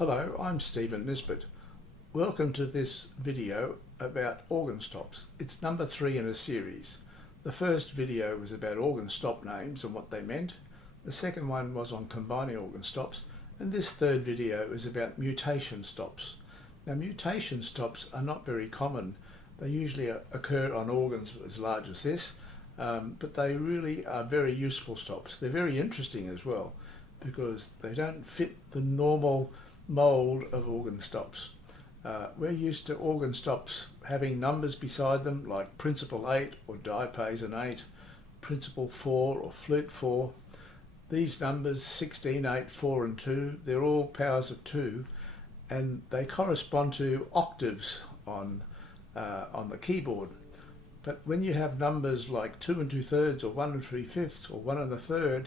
Hello, I'm Steven Nisbet. Welcome to this video about organ stops. It's number 3 in a series. The first video was about organ stop names and what they meant. The second one was on combining organ stops, and this third video is about mutation stops. Now, mutation stops are not very common. They usually occur on organs as large as this, but they really are very useful stops. They're very interesting as well because they don't fit the normal mould of organ stops. We're used to organ stops having numbers beside them like principal 8 or diapason 8, principal 4 or flute 4. These numbers 16, 8, 4 and 2, they're all powers of 2 and they correspond to octaves on the keyboard. But when you have numbers like 2 2/3 or 1 3/5 or 1 1/3,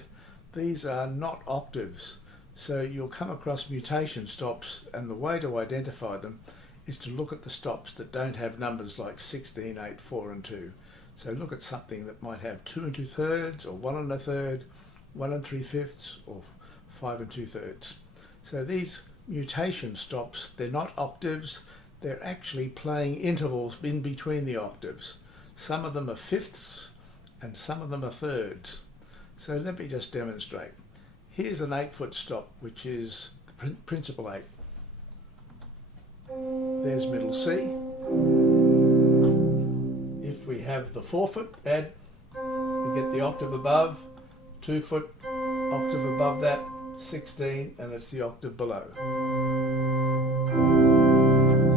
these are not octaves. So you'll come across mutation stops, and the way to identify them is to look at the stops that don't have numbers like 16, 8, 4 and 2. So look at something that might have 2 2/3 or 1 1/3, 1 3/5 or 5 2/3. So these mutation stops, they're not octaves, they're actually playing intervals in between the octaves. Some of them are fifths and some of them are thirds. So let me just demonstrate. Here's an 8-foot stop, which is principal 8. There's middle C. If we have the 4-foot, add, we get the octave above, 2-foot, octave above that, 16, and it's the octave below.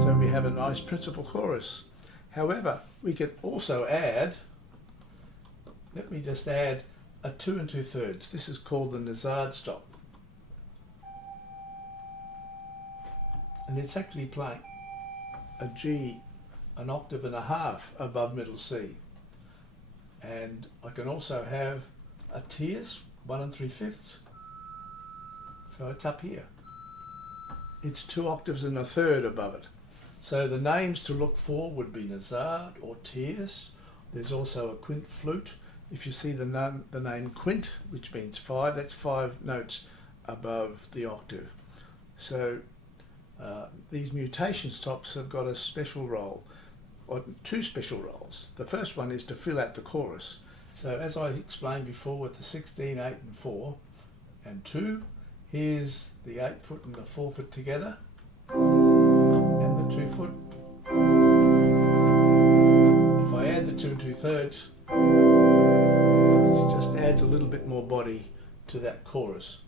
So we have a nice principal chorus. However, we could also add, let me just add a 2 2/3. This is called the Nazard stop. And it's actually playing a G, an octave and a half above middle C. And I can also have a tierce, 1 3/5. So it's up here. It's 2 octaves and a third above it. So the names to look for would be Nazard or tierce. There's also a quint flute. If you see the name quint, which means 5, that's 5 notes above the octave. So these mutation stops have got a special role, or 2 special roles. The first one is to fill out the chorus. So as I explained before with the 16, 8 and 4 and 2, here's the 8-foot and the 4-foot together and the 2-foot. If I add the 2 2/3, it just adds a little bit more body to that chorus.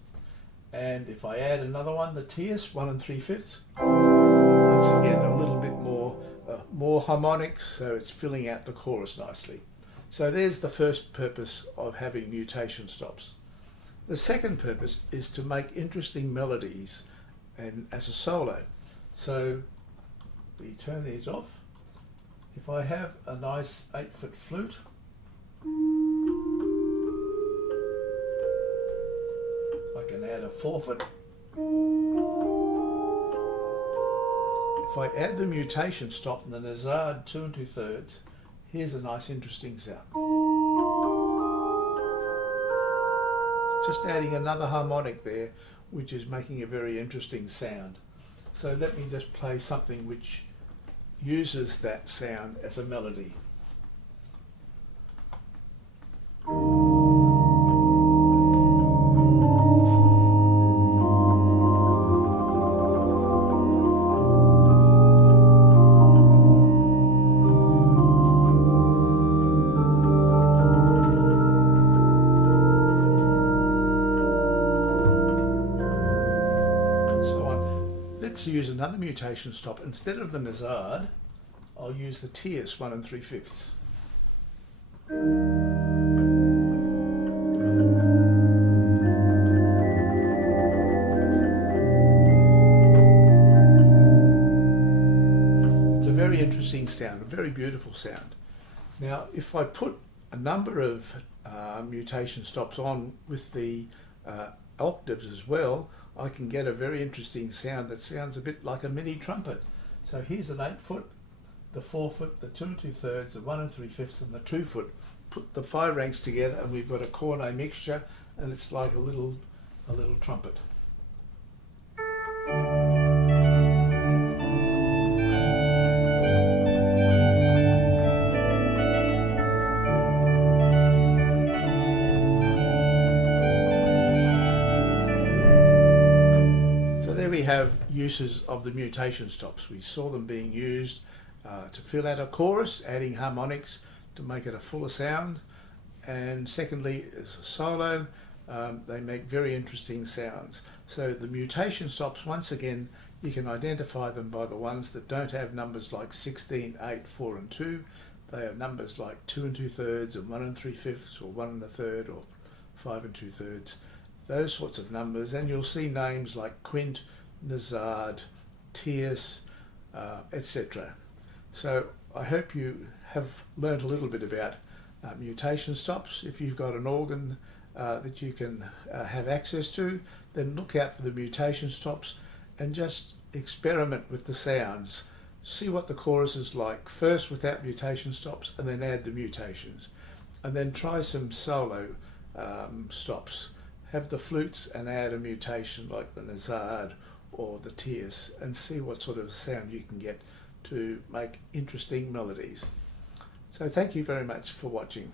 And if I add another one, the tierce, 1 3/5, once again a little bit more harmonics, so it's filling out the chorus nicely. So there's the first purpose of having mutation stops. The second purpose is to make interesting melodies and as a solo. So we turn these off. If I have a nice 8-foot flute, I can add a 4-foot. If I add the mutation stop and the Nazard 2 2/3, here's a nice interesting sound. Just adding another harmonic there, which is making a very interesting sound. So let me just play something which uses that sound as a melody. Let's use another mutation stop. Instead of the Nazard, I'll use the tierce, 1 3/5. It's a very interesting sound, a very beautiful sound. Now, if I put a number of mutation stops on with the octaves as well, I can get a very interesting sound that sounds a bit like a mini trumpet. So here's an 8-foot, the 4-foot, the 2 2/3, the 1 3/5 and the 2-foot. Put the 5 ranks together and we've got a cornet mixture, and it's like a little trumpet. already have uses of the mutation stops. We saw them being used to fill out a chorus, adding harmonics to make it a fuller sound. And secondly, as a solo, they make very interesting sounds. So the mutation stops, once again, you can identify them by the ones that don't have numbers like 16, 8, 4 and 2. They have numbers like 2 2/3 and 1 3/5 or 1 1/3 or 5 2/3. Those sorts of numbers, and you'll see names like quint, nazard, tierce, etc. So I hope you have learned a little bit about mutation stops. If you've got an organ that you can have access to, then look out for the mutation stops and just experiment with the sounds. See what the chorus is like first without mutation stops, and then add the mutations, and then try some solo stops. Have the flutes and add a mutation like the nazard or the tierce, and see what sort of sound you can get to make interesting melodies. So thank you very much for watching.